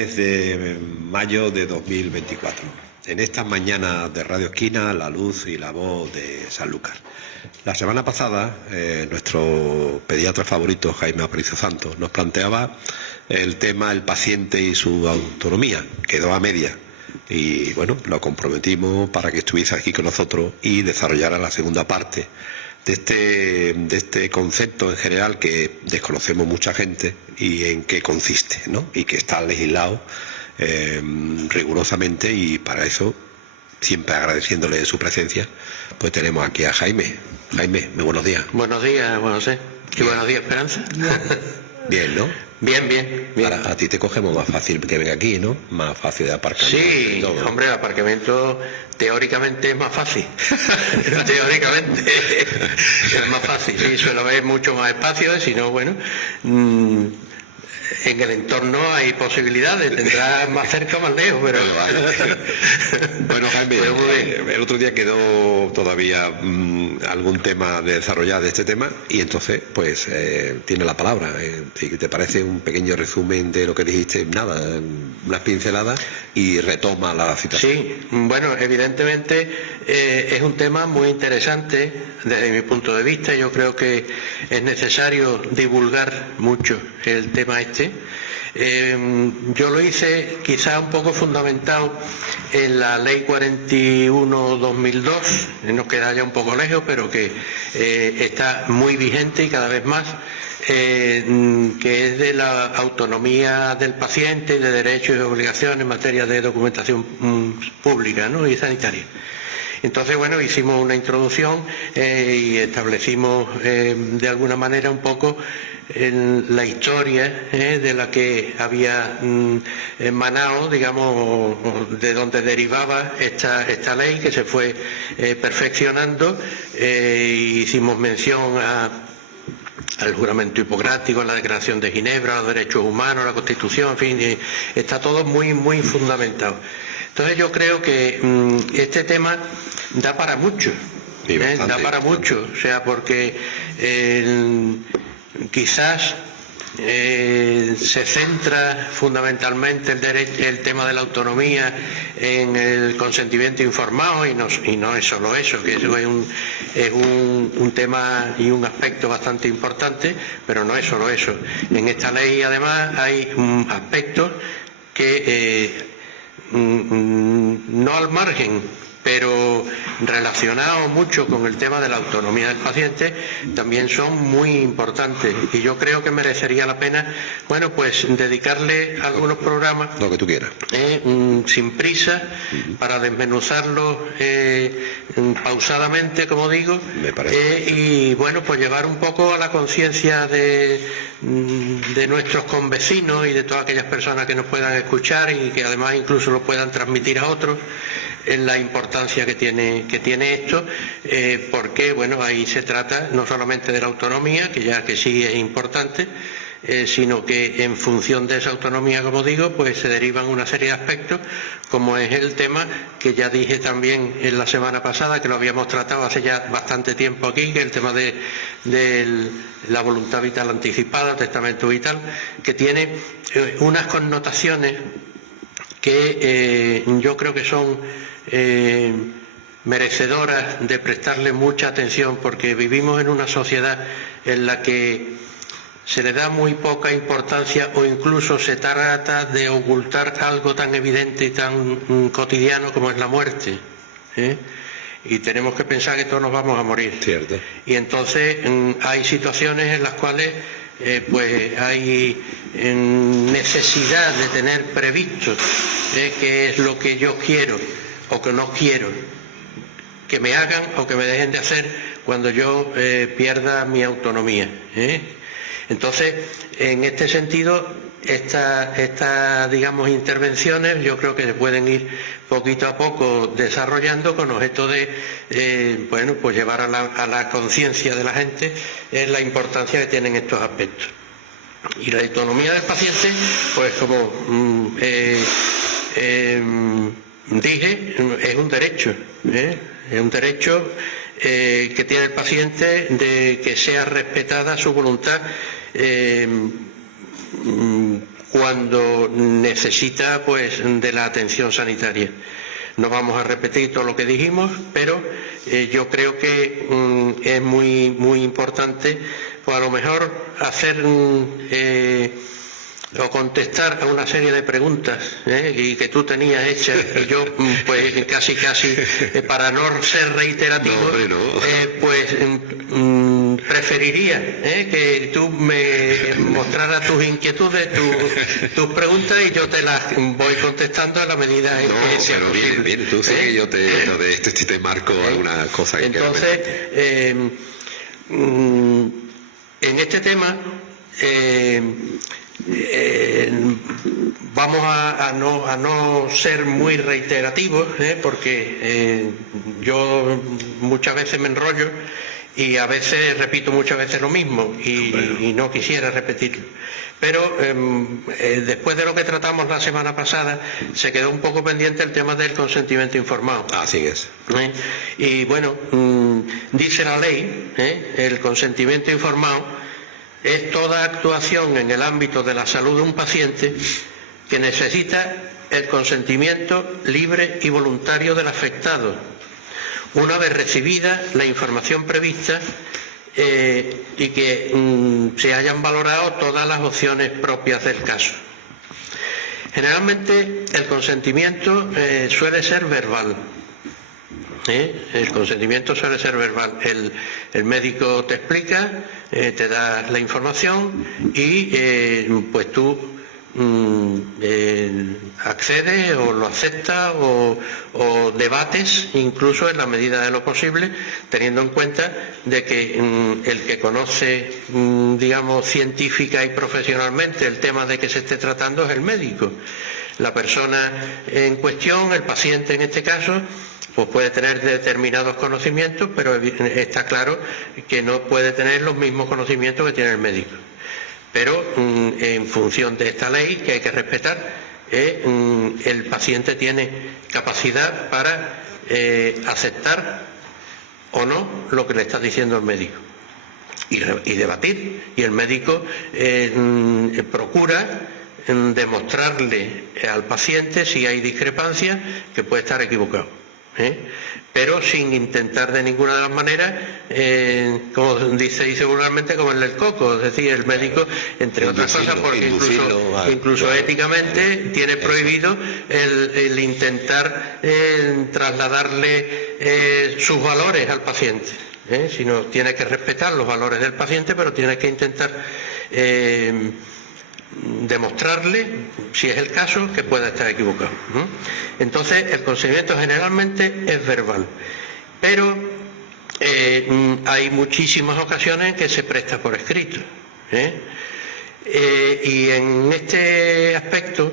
De mayo de 2024. En estas mañanas de Radio Esquina, la luz y la voz de Sanlúcar. La semana pasada, nuestro pediatra favorito, Jaime Aparicio Santos, nos planteaba el tema del paciente y su autonomía. Quedó a media. Y bueno, lo comprometimos para que estuviese aquí con nosotros y desarrollara la segunda parte de este concepto en general que desconocemos mucha gente y en qué consiste, ¿no? Y que está legislado rigurosamente, y para eso, siempre agradeciéndole su presencia, pues tenemos aquí a Jaime. Jaime, muy buenos días. Buenos días, bueno, sé. Y buenos días, Esperanza. Bien, ¿no? Bien. Ahora, a ti te cogemos más fácil que venga aquí, ¿no? Más fácil de aparcar. Sí, hombre, el aparcamiento teóricamente es más fácil. Teóricamente es más fácil, sí, suele haber mucho más espacio, si no, bueno, en el entorno hay posibilidades, tendrás más cerca o más lejos, pero... Bueno, Jaime, el otro día quedó todavía algún tema de desarrollar de este tema, y entonces, pues, tiene la palabra. Si te parece un pequeño resumen de lo que dijiste, nada, unas pinceladas, y retoma la situación. Sí, bueno, evidentemente es un tema muy interesante desde mi punto de vista. Yo creo que es necesario divulgar mucho el tema este. Yo lo hice quizá un poco fundamentado en la Ley 41/2002, nos queda ya un poco lejos, pero que está muy vigente y cada vez más, que es de la autonomía del paciente y de derechos y obligaciones en materia de documentación pública, ¿no?, y sanitaria. Entonces, bueno, hicimos una introducción y establecimos de alguna manera un poco la historia de la que había emanado, digamos, de donde derivaba esta ley, que se fue perfeccionando. Hicimos mención al juramento hipocrático, a la Declaración de Ginebra, a los derechos humanos, a la Constitución, en fin, está todo muy fundamentado. Entonces yo creo que este tema da para mucho, da para mucho, o sea, porque quizás se centra fundamentalmente el tema de la autonomía en el consentimiento informado, y no es solo eso, que eso es un tema y un aspecto bastante importante, pero no es solo eso. En esta ley además hay aspectos que no al margen, pero relacionados mucho con el tema de la autonomía del paciente, también son muy importantes, y yo creo que merecería la pena, bueno, pues dedicarle algunos programas, lo que tú quieras, sin prisa, para desmenuzarlos pausadamente, como digo, me parece. Y bueno, pues llevar un poco a la conciencia de nuestros convecinos y de todas aquellas personas que nos puedan escuchar y que además incluso lo puedan transmitir a otros, en la importancia que tiene esto, porque bueno, ahí se trata no solamente de la autonomía, que sí es importante, sino que en función de esa autonomía, como digo, pues se derivan una serie de aspectos, como es el tema que ya dije también en la semana pasada, que lo habíamos tratado hace ya bastante tiempo aquí, que es el tema de la voluntad vital anticipada, el testamento vital, que tiene unas connotaciones que yo creo que son merecedoras de prestarle mucha atención, porque vivimos en una sociedad en la que se le da muy poca importancia, o incluso se trata de ocultar algo tan evidente y tan cotidiano como es la muerte, y tenemos que pensar que todos nos vamos a morir. Cierto. Y entonces hay situaciones en las cuales pues hay necesidad de tener previsto qué es lo que yo quiero o que no quiero que me hagan o que me dejen de hacer cuando yo pierda mi autonomía. Entonces, en este sentido, estas digamos, intervenciones yo creo que se pueden ir poquito a poco desarrollando con objeto de bueno, pues llevar a la conciencia de la gente la importancia que tienen estos aspectos. Y la autonomía del paciente, pues como dije, es un derecho, es un derecho que tiene el paciente de que sea respetada su voluntad cuando necesita pues de la atención sanitaria. No vamos a repetir todo lo que dijimos, pero yo creo que es muy importante, pues a lo mejor hacer o contestar a una serie de preguntas y que tú tenías hechas y yo pues casi para no ser reiterativo pues preferiría que tú me mostraras tus inquietudes, tus preguntas, y yo te las voy contestando a la medida en que sea posible. Bien, tú sí que yo te marco alguna cosa que entonces en este tema vamos a no ser muy reiterativos, porque yo muchas veces me enrollo y a veces repito muchas veces lo mismo y no quisiera repetirlo. Pero después de lo que tratamos la semana pasada, se quedó un poco pendiente el tema del consentimiento informado. Así es. Y bueno, dice la ley, el consentimiento informado es toda actuación en el ámbito de la salud de un paciente que necesita el consentimiento libre y voluntario del afectado, una vez recibida la información prevista y que se hayan valorado todas las opciones propias del caso. Generalmente el consentimiento suele ser verbal. El consentimiento suele ser verbal. El médico te explica, te da la información y pues tú accedes o lo aceptas o debates, incluso en la medida de lo posible, teniendo en cuenta de que el que conoce, digamos, científica y profesionalmente el tema de que se esté tratando es el médico. La persona en cuestión, el paciente en este caso, pues puede tener determinados conocimientos, pero está claro que no puede tener los mismos conocimientos que tiene el médico. Pero en función de esta ley, que hay que respetar, el paciente tiene capacidad para aceptar o no lo que le está diciendo el médico y debatir. Y el médico procura demostrarle al paciente, si hay discrepancias, que puede estar equivocado. Pero sin intentar de ninguna de las maneras, como dice vulgarmente, como el del coco, es decir, el médico, entre otras cosas, porque incluso éticamente tiene prohibido el intentar trasladarle sus valores al paciente, sino tiene que respetar los valores del paciente, pero tiene que intentar demostrarle, si es el caso, que pueda estar equivocado. Entonces el consentimiento generalmente es verbal, pero hay muchísimas ocasiones en que se presta por escrito, y en este aspecto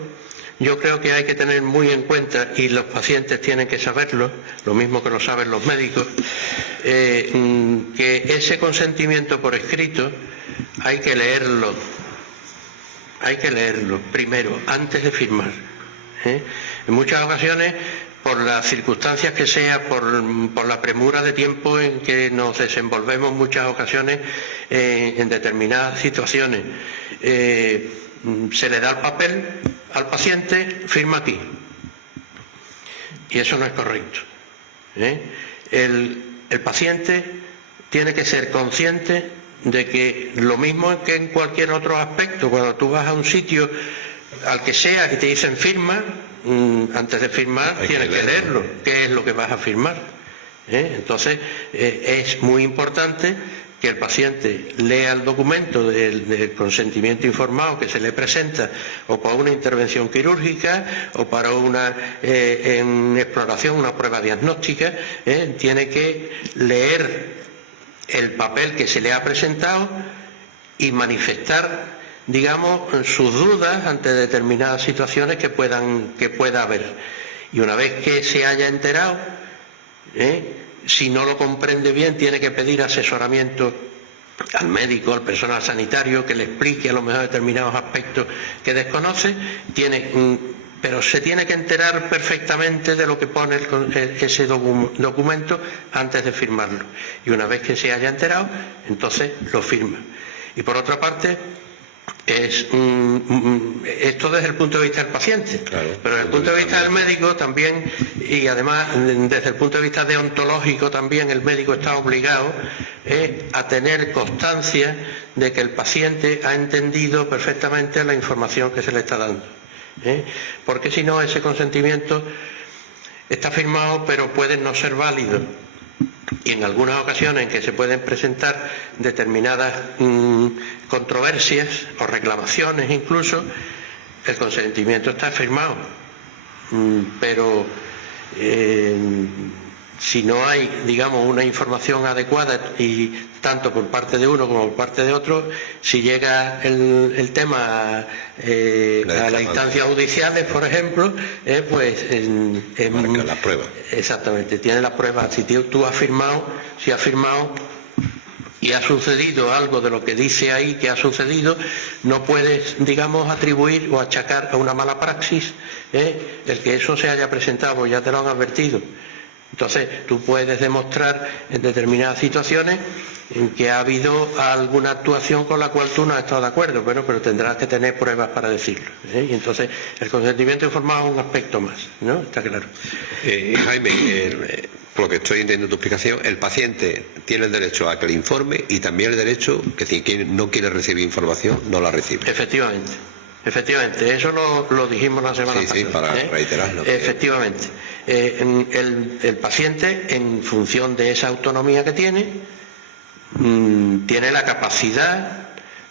yo creo que hay que tener muy en cuenta, y los pacientes tienen que saberlo, lo mismo que lo saben los médicos, que ese consentimiento por escrito hay que leerlo primero, antes de firmar. En muchas ocasiones, por las circunstancias que sea, por la premura de tiempo en que nos desenvolvemos muchas ocasiones en determinadas situaciones, se le da el papel al paciente, firma aquí. Y eso no es correcto. El paciente tiene que ser consciente de que lo mismo que en cualquier otro aspecto, cuando tú vas a un sitio al que sea que te dicen firma, antes de firmar tienes que leerlo, qué es lo que vas a firmar. Entonces es muy importante que el paciente lea el documento del consentimiento informado que se le presenta, o para una intervención quirúrgica o para una exploración, una prueba diagnóstica. Tiene que leer el papel que se le ha presentado y manifestar, digamos, sus dudas ante determinadas situaciones que pueda haber. Y una vez que se haya enterado, si no lo comprende bien, tiene que pedir asesoramiento al médico, al personal sanitario, que le explique a lo mejor determinados aspectos que desconoce, pero se tiene que enterar perfectamente de lo que pone ese documento antes de firmarlo. Y una vez que se haya enterado, entonces lo firma. Y por otra parte, esto desde el punto de vista del paciente, claro, pero desde el punto de vista del médico también, y además desde el punto de vista deontológico también, el médico está obligado a tener constancia de que el paciente ha entendido perfectamente la información que se le está dando, porque si no, ese consentimiento está firmado pero puede no ser válido. Y en algunas ocasiones en que se pueden presentar determinadas controversias o reclamaciones incluso, el consentimiento está firmado, pero si no hay, digamos, una información adecuada, y tanto por parte de uno como por parte de otro, si llega el tema a las instancias judiciales, por ejemplo, pues marca la prueba. Exactamente, tiene la prueba. Si tú has firmado, y ha sucedido algo de lo que dice ahí que ha sucedido, no puedes, digamos, atribuir o achacar a una mala praxis el que eso se haya presentado, ya te lo han advertido. Entonces, tú puedes demostrar en determinadas situaciones en que ha habido alguna actuación con la cual tú no has estado de acuerdo, pero tendrás que tener pruebas para decirlo. Y entonces, el consentimiento informado es un aspecto más, ¿no? Está claro. Jaime, por lo que estoy entendiendo tu explicación, el paciente tiene el derecho a que le informe y también el derecho que si no quiere recibir información, no la recibe. Efectivamente. Efectivamente, eso lo dijimos la semana pasada. Sí, para reiterarlo. Efectivamente. El paciente, en función de esa autonomía que tiene la capacidad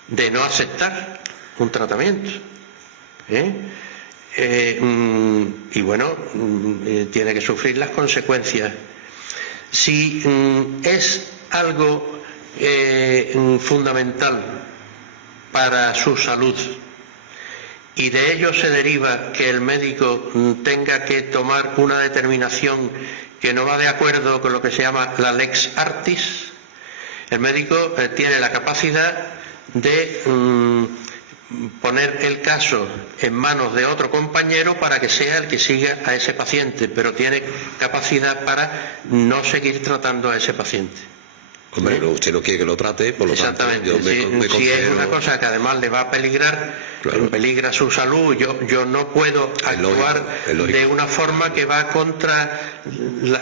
de no aceptar un tratamiento. Y bueno, tiene que sufrir las consecuencias. Si es algo fundamental para su salud, y de ello se deriva que el médico tenga que tomar una determinación que no va de acuerdo con lo que se llama la lex artis, el médico tiene la capacidad de poner el caso en manos de otro compañero para que sea el que siga a ese paciente, pero tiene capacidad para no seguir tratando a ese paciente. Hombre, usted no quiere que lo trate, por lo exactamente, tanto, si es una cosa que además le va a peligrar, claro, peligra su salud, yo no puedo actuar de una forma que va contra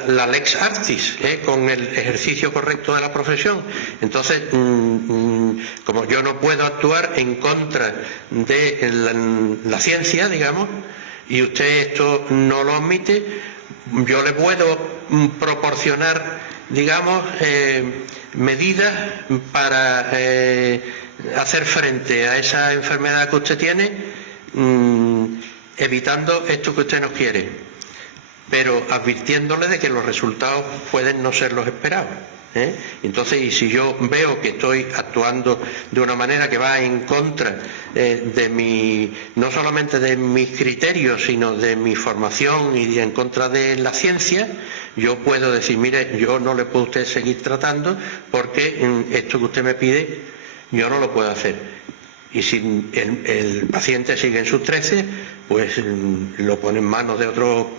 la lex artis, con el ejercicio correcto de la profesión. Entonces, como yo no puedo actuar en contra de la ciencia, digamos, y usted esto no lo admite, yo le puedo proporcionar, digamos, medidas para hacer frente a esa enfermedad que usted tiene, evitando esto que usted no quiere, pero advirtiéndole de que los resultados pueden no ser los esperados. Entonces, y si yo veo que estoy actuando de una manera que va en contra no solamente de mis criterios, sino de mi formación y en contra de la ciencia, yo puedo decir, mire, yo no le puedo a usted seguir tratando porque esto que usted me pide yo no lo puedo hacer. Y si el paciente sigue en sus 13, pues lo pone en manos de otro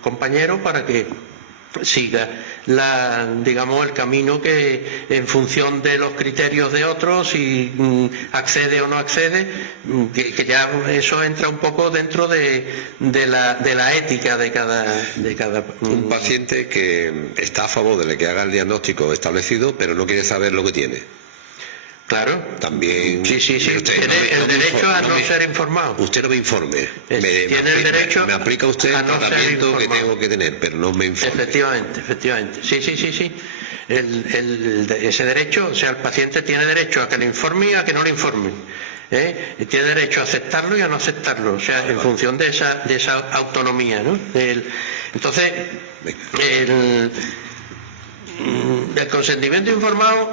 compañero para que siga digamos, el camino que, en función de los criterios de otros, si accede o no accede, que ya eso entra un poco dentro de la ética de cada un paciente que está a favor de que haga el diagnóstico establecido, pero no quiere saber lo que tiene. Claro. También. Sí. Tiene el derecho a no ser informado. Usted no me informe. Tiene el derecho. Me aplica usted el tratamiento que tengo que tener, pero no me informe. Efectivamente. Sí. Ese derecho, o sea, el paciente tiene derecho a que le informe y a que no le informe. Tiene derecho a aceptarlo y a no aceptarlo, o sea, en función de esa autonomía, ¿no? Entonces, el consentimiento informado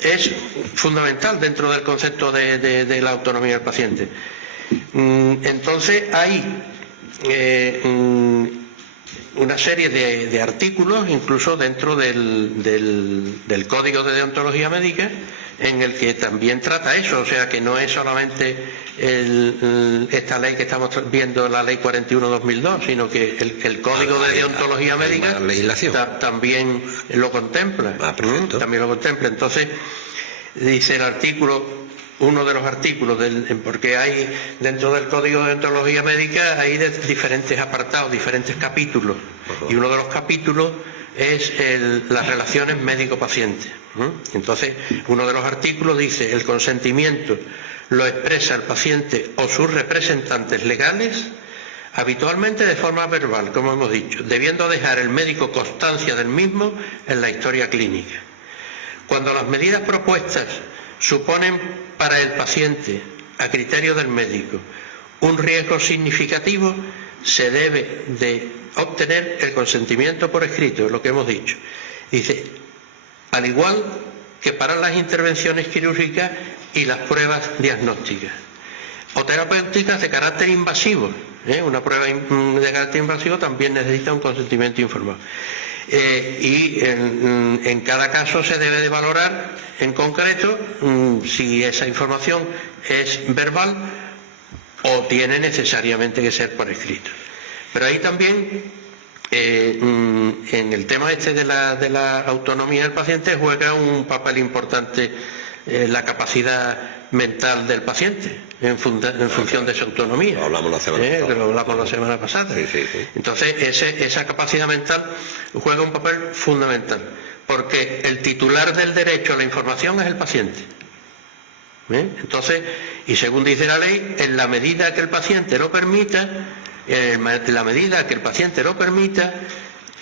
es fundamental dentro del concepto de la autonomía del paciente. Entonces hay una serie de artículos, incluso dentro del Código de Deontología Médica, en el que también trata eso, o sea que no es solamente esta ley que estamos viendo, la ley 41/2002, sino que el Código de Deontología Médica también lo contempla. Perfecto. También lo contempla. Entonces, dice el artículo uno de los artículos, porque hay dentro del Código de Deontología Médica hay diferentes apartados, diferentes capítulos, y uno de los capítulos es las relaciones médico-paciente. Entonces, uno de los artículos dice: el consentimiento lo expresa el paciente o sus representantes legales, habitualmente de forma verbal, como hemos dicho, debiendo dejar el médico constancia del mismo en la historia clínica. Cuando las medidas propuestas suponen para el paciente, a criterio del médico, un riesgo significativo, se debe de obtener el consentimiento por escrito, es lo que hemos dicho. Dice, al igual que para las intervenciones quirúrgicas y las pruebas diagnósticas o terapéuticas de carácter invasivo. Una prueba de carácter invasivo también necesita un consentimiento informado. Y en cada caso se debe de valorar en concreto si esa información es verbal o tiene necesariamente que ser por escrito. Pero ahí también, en el tema este de la autonomía del paciente, juega un papel importante la capacidad mental del paciente en función de su autonomía. Lo hablamos la semana pasada. Lo hablamos la semana pasada. Sí. Entonces, esa capacidad mental juega un papel fundamental, porque el titular del derecho a la información es el paciente. Entonces, y según dice la ley, en la medida que el paciente lo permita,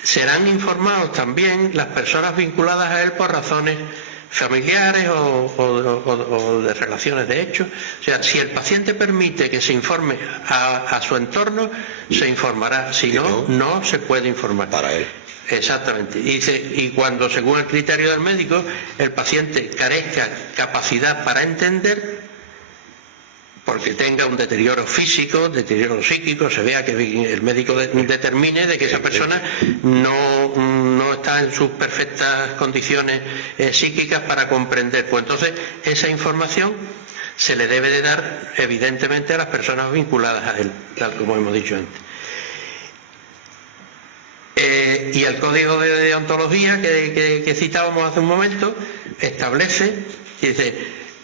serán informados también las personas vinculadas a él por razones familiares o de relaciones de hecho. O sea, si el paciente permite que se informe a su entorno, se informará. Si no, no se puede informar. Para él. Exactamente. Y cuando, según el criterio del médico, el paciente carezca capacidad para entender, porque tenga un deterioro físico, deterioro psíquico, se vea que el médico determine de que esa persona no está en sus perfectas condiciones psíquicas para comprender. Pues entonces esa información se le debe de dar evidentemente a las personas vinculadas a él, tal como hemos dicho antes. Y el Código de Deontología que citábamos hace un momento establece, dice: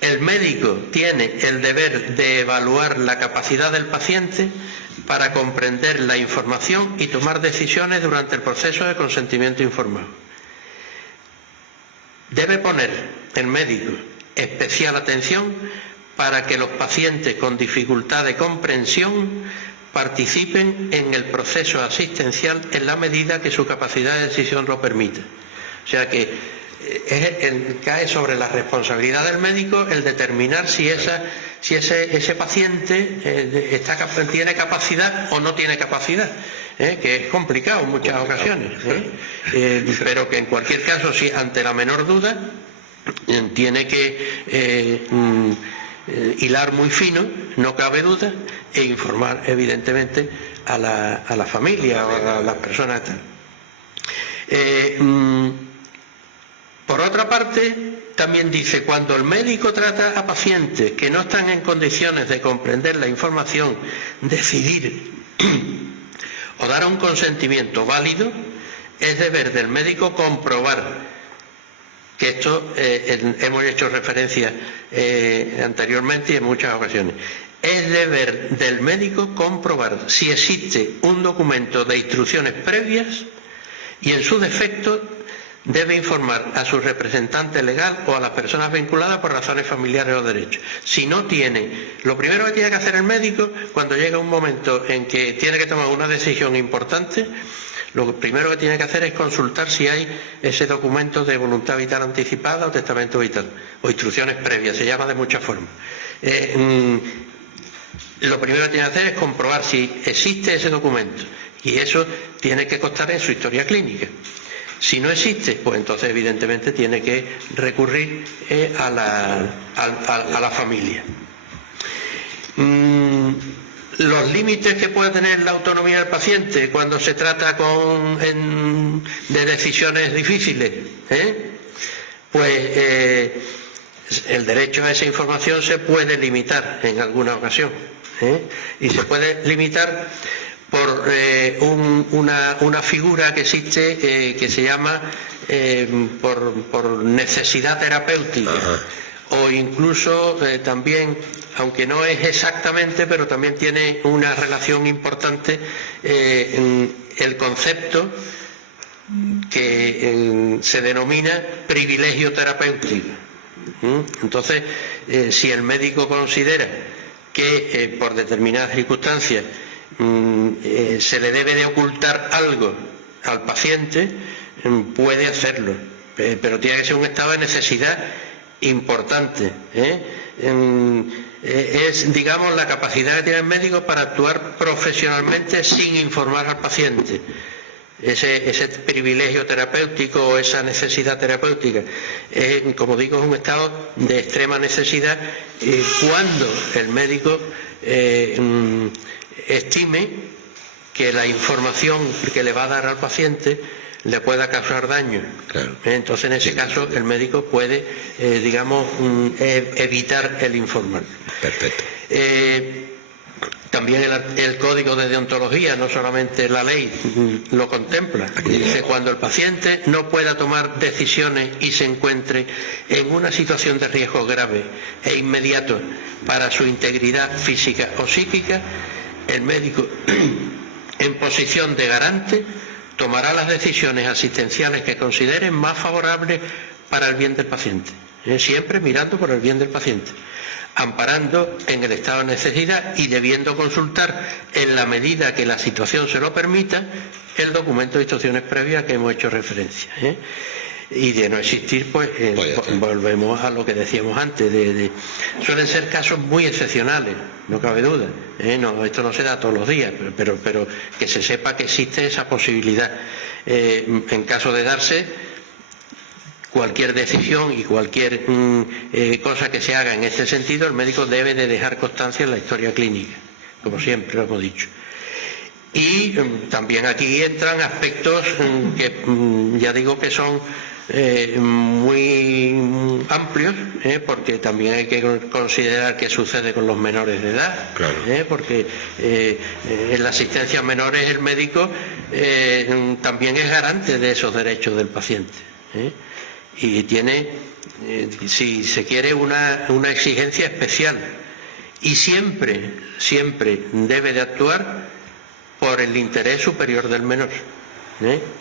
el médico tiene el deber de evaluar la capacidad del paciente para comprender la información y tomar decisiones durante el proceso de consentimiento informado. Debe poner el médico especial atención para que los pacientes con dificultad de comprensión participen en el proceso asistencial en la medida que su capacidad de decisión lo permita. O sea que cae sobre la responsabilidad del médico el determinar si ese paciente tiene capacidad o no tiene capacidad, que es complicado en muchas ocasiones, pero que en cualquier caso, si ante la menor duda, tiene que hilar muy fino, no cabe duda, e informar evidentemente a la familia o a las personas. Por otra parte, también dice: cuando el médico trata a pacientes que no están en condiciones de comprender la información, decidir o dar un consentimiento válido, es deber del médico comprobar, que esto hemos hecho referencia anteriormente y en muchas ocasiones, es deber del médico comprobar si existe un documento de instrucciones previas y, en su defecto, debe informar a su representante legal o a las personas vinculadas por razones familiares o derechos. Si no tiene, lo primero que tiene que hacer el médico cuando llega un momento en que tiene que tomar una decisión importante, lo primero que tiene que hacer es consultar si hay ese documento de voluntad vital anticipada o testamento vital, o instrucciones previas, se llama de muchas formas. Lo primero que tiene que hacer es comprobar si existe ese documento, y eso tiene que constar en su historia clínica. Si no existe, pues entonces evidentemente tiene que recurrir a la familia. Los límites que puede tener la autonomía del paciente cuando se trata de decisiones difíciles, pues el derecho a esa información se puede limitar en alguna ocasión, y se puede limitar por una figura que existe que se llama por necesidad terapéutica. o incluso también, aunque no es exactamente, pero también tiene una relación importante, el concepto que se denomina privilegio terapéutico. Entonces, si el médico considera que por determinadas circunstancias se le debe de ocultar algo al paciente, puede hacerlo, pero tiene que ser un estado de necesidad importante. Es, digamos, la capacidad que tiene el médico para actuar profesionalmente sin informar al paciente. Ese privilegio terapéutico o esa necesidad terapéutica, como digo, es un estado de extrema necesidad cuando el médico estime que la información que le va a dar al paciente le pueda causar daño. Claro. Entonces, en ese caso, el médico puede, digamos, evitar el informar. Perfecto. También el código de deontología, no solamente la ley, lo contempla. Dice, cuando el paciente no pueda tomar decisiones y se encuentre en una situación de riesgo grave e inmediato para su integridad física o psíquica, el médico, en posición de garante, tomará las decisiones asistenciales que considere más favorables para el bien del paciente, siempre mirando por el bien del paciente, amparando en el estado de necesidad y debiendo consultar, en la medida que la situación se lo permita, el documento de instrucciones previas que hemos hecho referencia. Y de no existir, pues volvemos a lo que decíamos antes, suelen ser casos muy excepcionales, no cabe duda, no, esto no se da todos los días, pero que se sepa que existe esa posibilidad. En caso de darse, cualquier decisión y cualquier cosa que se haga en este sentido, el médico debe de dejar constancia en la historia clínica, como siempre lo hemos dicho. Y también aquí entran aspectos que ya digo que son muy amplios, porque también hay que considerar qué sucede con los menores de edad. Claro. Porque en la asistencia a menores el médico también es garante de esos derechos del paciente, y tiene, si se quiere, una exigencia especial, y siempre debe de actuar por el interés superior del menor.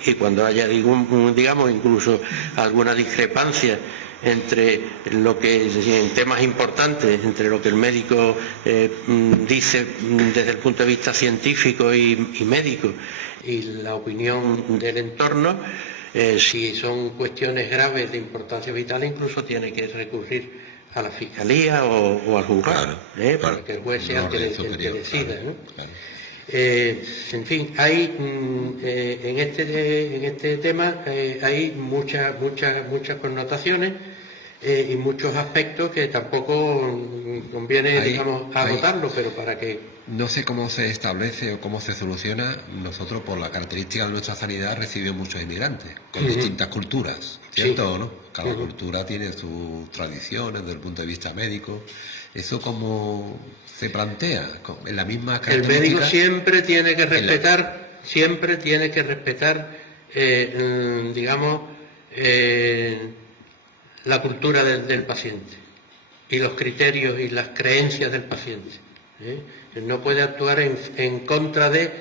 Y cuando haya, digamos, incluso alguna discrepancia entre lo que, en temas importantes, entre lo que el médico dice desde el punto de vista científico y médico y la opinión del entorno, si son cuestiones graves de importancia vital, incluso tiene que recurrir a la fiscalía o al juzgado, para que el juez sea el que decida. Claro. En fin, hay en este tema hay muchas connotaciones y muchos aspectos que tampoco conviene, digamos, agotarlo, pero para que... No sé cómo se establece o cómo se soluciona. Nosotros, por la característica de nuestra sanidad, recibimos muchos inmigrantes con distintas culturas, ¿cierto o no? Cada cultura tiene sus tradiciones desde el punto de vista médico. ¿Eso cómo se plantea? ¿En la misma característica? El médico siempre tiene que respetar, digamos, la cultura del paciente y los criterios y las creencias del paciente. No puede actuar en contra de,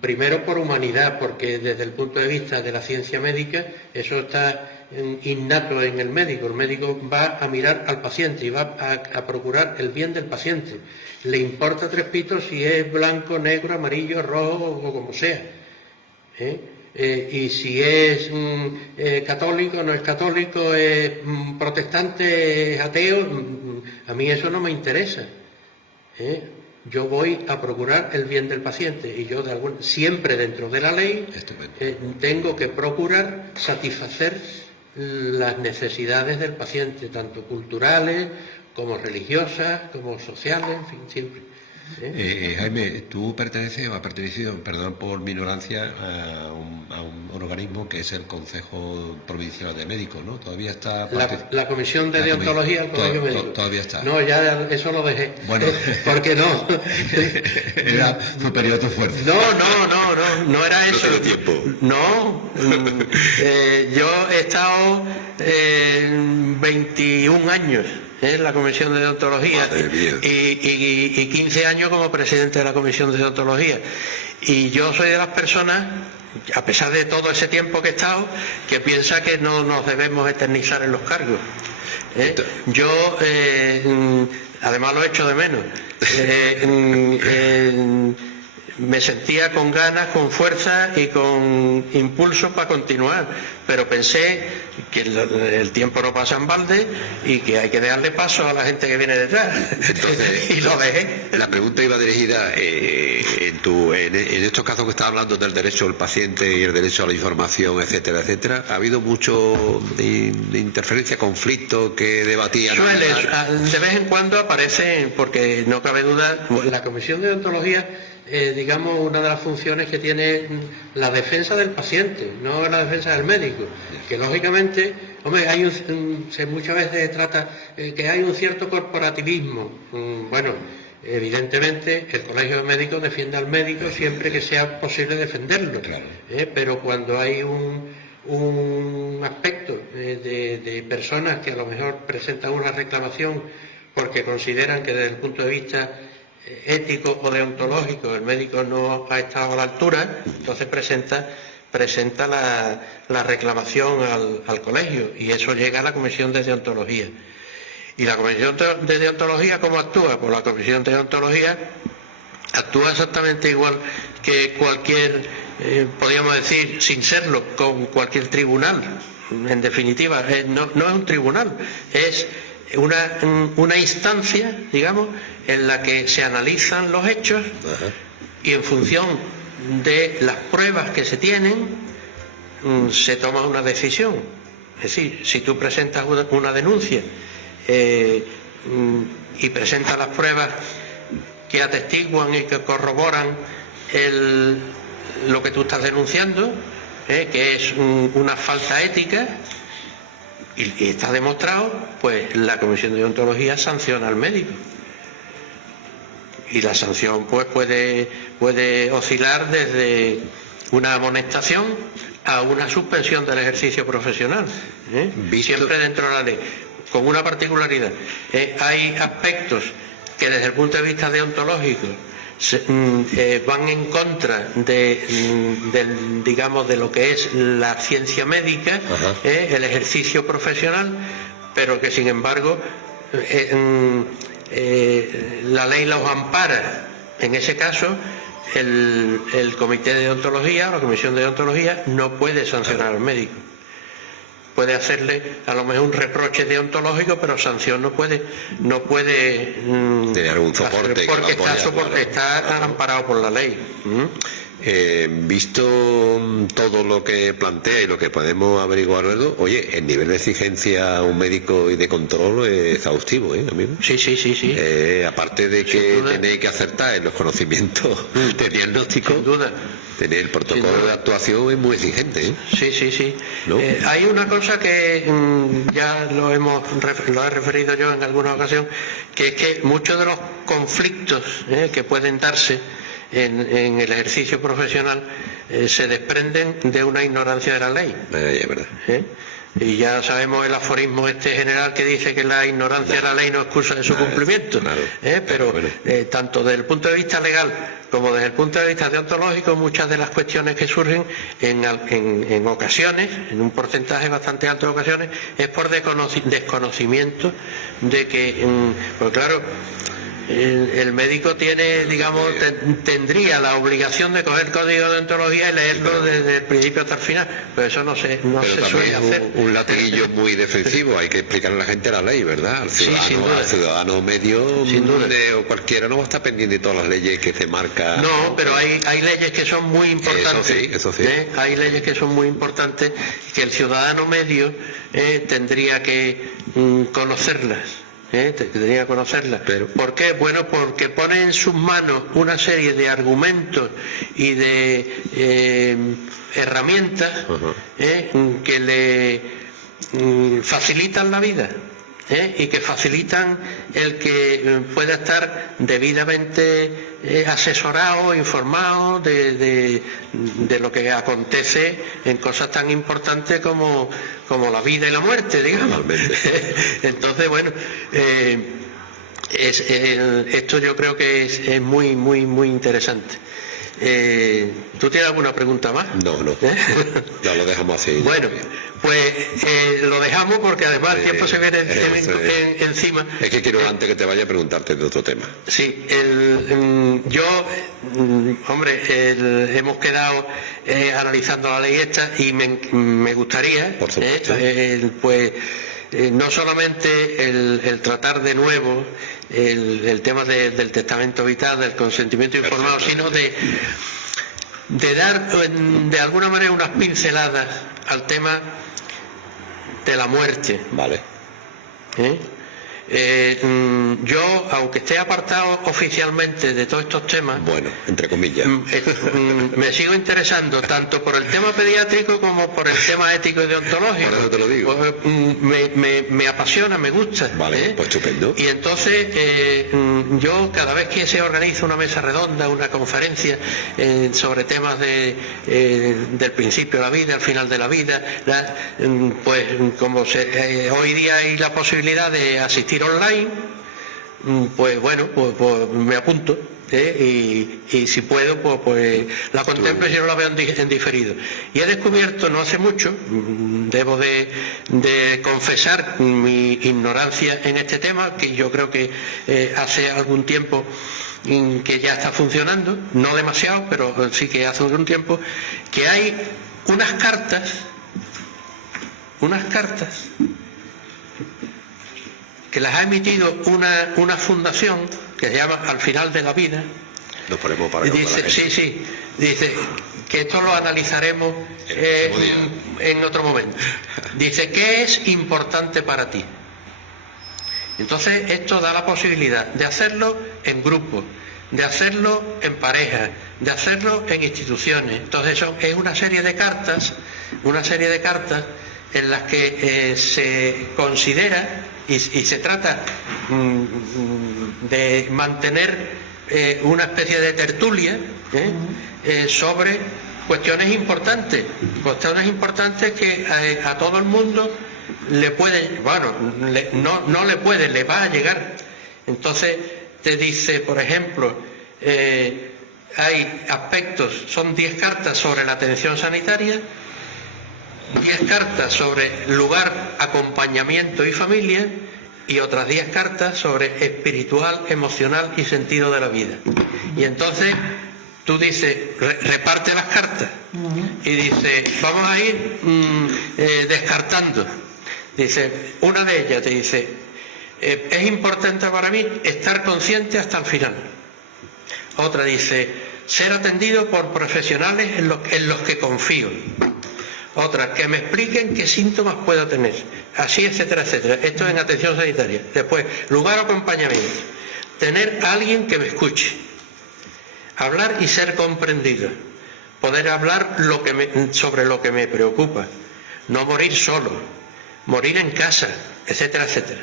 primero por humanidad, porque desde el punto de vista de la ciencia médica eso está innato en el médico. El médico va a mirar al paciente y va a procurar el bien del paciente. Le importa tres pitos si es blanco, negro, amarillo, rojo o como sea. Y si es católico, no es católico, es protestante, es ateo, a mí eso no me interesa. Yo voy a procurar el bien del paciente y yo siempre dentro de la ley tengo que procurar satisfacer las necesidades del paciente, tanto culturales como religiosas, como sociales, en fin, siempre. Jaime, tú perteneces o has pertenecido, perdón por mi ignorancia, a un organismo que es el Consejo Provincial de Médicos, ¿no? Todavía está... La Comisión de Deontología del Colegio Médico. Todavía está. No, ya eso lo dejé. Bueno. ¿Por qué no? Era superior a tu fuerza. No era eso. No tengo tiempo. No, yo he estado 21 años en la Comisión de Deontología y 15 años como presidente de la Comisión de Deontología. Y yo soy de las personas, a pesar de todo ese tiempo que he estado, que piensa que no nos debemos eternizar en los cargos. Yo, además lo echo de menos, me sentía con ganas, con fuerza y con impulso para continuar, pero pensé que el tiempo no pasa en balde y que hay que darle paso a la gente que viene detrás. Entonces, y lo dejé. La pregunta iba dirigida en estos casos que estás hablando del derecho del paciente y el derecho a la información, etcétera, etcétera. ¿Ha habido mucho de interferencia, conflicto que debatían? De vez en cuando aparecen, porque no cabe duda, la Comisión de Deontología, digamos, una de las funciones que tiene la defensa del paciente, no la defensa del médico, que lógicamente, hombre, muchas veces trata que hay un cierto corporativismo. Bueno, evidentemente el Colegio de Médicos defiende al médico siempre que sea posible defenderlo, claro. Pero cuando hay un aspecto de personas que a lo mejor presentan una reclamación porque consideran que desde el punto de vista ético o deontológico el médico no ha estado a la altura, entonces presenta la reclamación al colegio y eso llega a la Comisión de Deontología. ¿Y la Comisión de Deontología cómo actúa? Pues la Comisión de Deontología actúa exactamente igual que cualquier, podríamos decir, sin serlo, con cualquier tribunal. En definitiva, no es un tribunal, es una instancia, digamos, en la que se analizan los hechos. Ajá. Y en función de las pruebas que se tienen se toma una decisión. Es decir, si tú presentas una denuncia y presentas las pruebas que atestiguan y que corroboran lo que tú estás denunciando, que es una falta ética, y está demostrado, pues la Comisión de Deontología sanciona al médico. Y la sanción pues puede oscilar desde una amonestación a una suspensión del ejercicio profesional, siempre dentro de la ley, con una particularidad. Hay aspectos que desde el punto de vista deontológico van en contra digamos, de lo que es la ciencia médica, el ejercicio profesional, pero que sin embargo la ley los ampara. En ese caso el comité de deontología o la comisión de deontología no puede sancionar al médico. Puede hacerle a lo mejor un reproche deontológico, pero sanción no puede tener algún soporte porque está amparado por la ley. Visto todo lo que plantea y lo que podemos averiguar luego, oye, el nivel de exigencia a un médico y de control es exhaustivo, amigo. Sí. Aparte de que tenéis que acertar en los conocimientos de diagnóstico, sin duda, tener el protocolo de actuación es muy exigente. Sí. ¿No? Hay una cosa que ya lo he referido yo en alguna ocasión, que es que muchos de los conflictos que pueden darse en el ejercicio profesional se desprenden de una ignorancia de la ley. Es verdad. Y ya sabemos el aforismo general que dice que la ignorancia de la ley no es excusa de su cumplimiento. Pero tanto desde el punto de vista legal como desde el punto de vista deontológico, muchas de las cuestiones que surgen en ocasiones, en un porcentaje bastante alto de ocasiones, es por desconocimiento de que, pues claro, el médico tiene, digamos, tendría la obligación de coger código de deontología y leerlo desde el principio hasta el final, pero eso no se suele hacer. Un latiguillo muy defensivo, hay que explicarle a la gente la ley, ¿verdad? Al ciudadano medio o cualquiera no va a estar pendiente de todas las leyes que se marcan. No, pero hay leyes que son muy importantes. Eso sí. Hay leyes que son muy importantes, que el ciudadano medio tendría que conocerlas. tenía que conocerla. Pero... ¿Por qué? Bueno, porque pone en sus manos una serie de argumentos y de herramientas que le facilitan la vida. Y que facilitan el que pueda estar debidamente asesorado, informado de lo que acontece en cosas tan importantes como la vida y la muerte, digamos. Entonces, bueno, esto yo creo que es muy, muy, muy interesante. ¿Tú tienes alguna pregunta más? No. Ya lo dejamos así. Bueno, pues lo dejamos porque además el tiempo se viene encima. Es que quiero, antes que te vaya, a preguntarte de otro tema. Sí, hemos quedado analizando la ley esta y me gustaría, por supuesto, no solamente el tratar de nuevo el tema del testamento vital, del consentimiento informado, sino de dar de alguna manera unas pinceladas al tema de la muerte. Vale. Yo, aunque esté apartado oficialmente de todos estos temas, bueno, entre comillas, me sigo interesando tanto por el tema pediátrico como por el tema ético y deontológico. Por eso te lo digo. Me apasiona, me gusta. Vale, pues estupendo. Y entonces yo, cada vez que se organiza una mesa redonda, una conferencia sobre temas del principio de la vida, al final de la vida, pues como hoy día hay la posibilidad de asistir online, pues bueno, pues me apunto, y si puedo, pues la contemplo y si no la veo en diferido. Y he descubierto no hace mucho, debo de confesar mi ignorancia en este tema, que yo creo que hace algún tiempo que ya está funcionando, no demasiado, pero sí que hace algún tiempo, que hay unas cartas que las ha emitido una fundación que se llama Al Final de la Vida. Nos ponemos para dice, sí, dice que esto lo analizaremos en otro momento. Dice, ¿qué es importante para ti? Entonces esto da la posibilidad de hacerlo en grupo, de hacerlo en pareja, de hacerlo en instituciones. Entonces es una serie de cartas en las que se considera y se trata de mantener una especie de tertulia sobre cuestiones importantes que a todo el mundo le pueden, le va a llegar. Entonces te dice, por ejemplo, hay aspectos, son 10 cartas sobre la atención sanitaria, 10 cartas sobre lugar, acompañamiento y familia, y otras 10 cartas sobre espiritual, emocional y sentido de la vida. Y entonces tú dices, reparte las cartas y dice, vamos a ir descartando. Dice, una de ellas te dice, es importante para mí estar consciente hasta el final. Otra dice, ser atendido por profesionales en los que confío. Otra, que me expliquen qué síntomas puedo tener. Así, etcétera, etcétera. Esto es en atención sanitaria. Después, lugar o acompañamiento. Tener a alguien que me escuche. Hablar y ser comprendido. Poder hablar sobre lo que me preocupa. No morir solo. Morir en casa, etcétera, etcétera.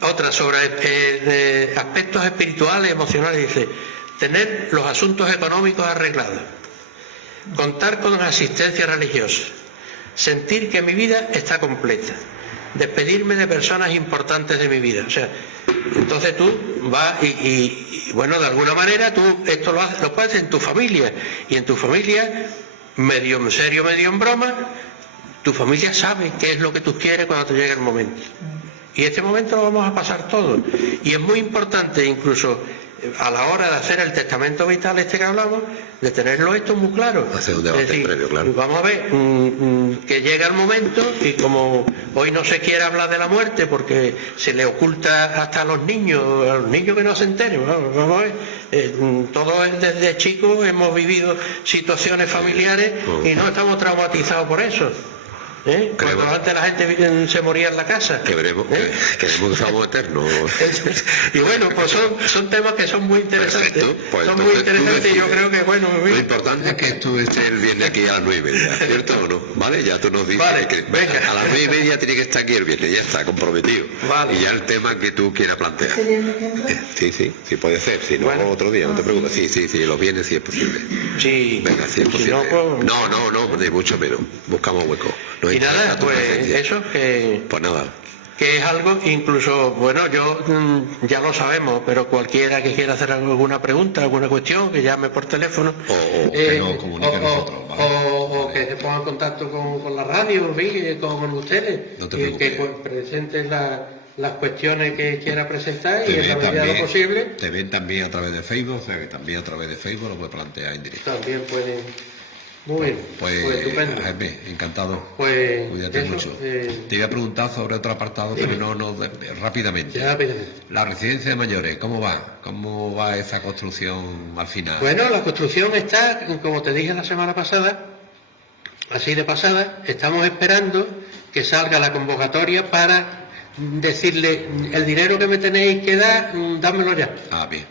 Otra, sobre aspectos espirituales, emocionales, dice, tener los asuntos económicos arreglados. Contar con asistencia religiosa. Sentir que mi vida está completa. Despedirme de personas importantes de mi vida. O sea, entonces tú vas y bueno, de alguna manera tú esto lo puedes hacer en tu familia. Y en tu familia, medio en serio, medio en broma, tu familia sabe qué es lo que tú quieres cuando te llegue el momento. Y este momento lo vamos a pasar todos. Y es muy importante incluso a la hora de hacer el testamento vital que hablamos, de tenerlo esto muy claro. Hacer un debate previo, claro. Vamos a ver, que llega el momento y como hoy no se quiere hablar de la muerte porque se le oculta hasta a los niños que no se enteren. Vamos a ver, todos desde chicos hemos vivido situaciones familiares y no estamos traumatizados por eso. Cuando antes la gente se moría en la casa. Queremos que seamos eternos. Y bueno, pues son temas que son muy interesantes. Perfecto, pues son muy interesantes y yo creo que, bueno... Lo importante es que tú estés el viernes aquí a las 9:30, ¿cierto o no? ¿Vale? Ya tú nos dices vale, que venga. a las 9:30 tiene que estar aquí el viernes, ya está comprometido. Vale. Y ya el tema que tú quieras plantear. Sí, puede ser, si no, Bueno. otro día, no te preocupes. Sí, los viernes sí es posible. Sí. Venga, sí es Si posible. no, pues... No, ni mucho menos. Buscamos hueco. Nos Y nada, interesa tu pues presencia. eso, que Pues nada. es algo que incluso, bueno, yo ya lo sabemos, pero cualquiera que quiera hacer alguna pregunta, alguna cuestión, que llame por teléfono. O que nos comunique a nosotros, ¿vale? O que se ponga en contacto con la radio, en fin, con ustedes, No te y que preocupes. presenten las cuestiones que quiera presentar y Te en la ven medida de lo posible te ven también a través de Facebook, o sea que también a través de Facebook lo puedes plantear en directo. también pueden... Muy bien, Pues estupendo. Jaime, encantado. Pues Cuídate eso, mucho. Te iba a preguntar sobre otro apartado, pero no rápidamente. ya rápidamente. La residencia de mayores, ¿cómo va? ¿Cómo va esa construcción al final? Bueno, la construcción está, como te dije la semana pasada, así de pasada, estamos esperando que salga la convocatoria para decirle el dinero que me tenéis que dar, dámelo ya. Ah, bien.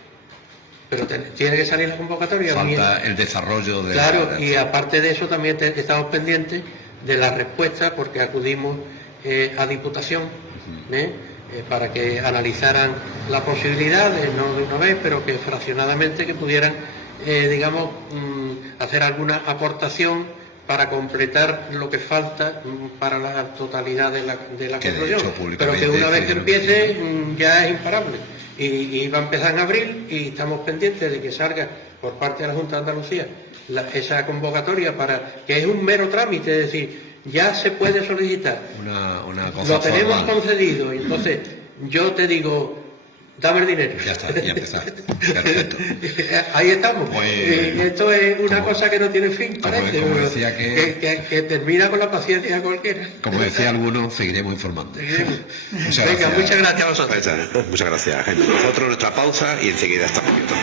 Pero tiene que salir la convocatoria. Falta el desarrollo de... Claro, y aparte de eso también estamos pendientes de la respuesta porque acudimos a Diputación para que analizaran la posibilidad, no de una vez, pero que fraccionadamente que pudieran, digamos, hacer alguna aportación para completar lo que falta para la totalidad de la Que de construcción. hecho, Pero públicamente que una vez que dijeron que empiece ya es imparable. Y va a empezar en abril y estamos pendientes de que salga por parte de la Junta de Andalucía esa convocatoria para que es un mero trámite, es decir, ya se puede solicitar. Una cosa Lo tenemos formal. concedido, y entonces yo te digo, dame el dinero. Ya está, ya empezaste. Perfecto. Ahí estamos. Pues, esto es una como- cosa que no tiene fin, parece. como pero decía que termina con la paciencia de cualquiera. Como decía alguno, seguiremos informando. Muchas Venga, gracias. muchas gracias a vosotros. Muchas gracias, Jaime. Nosotros nuestra pausa y enseguida estamos viendo.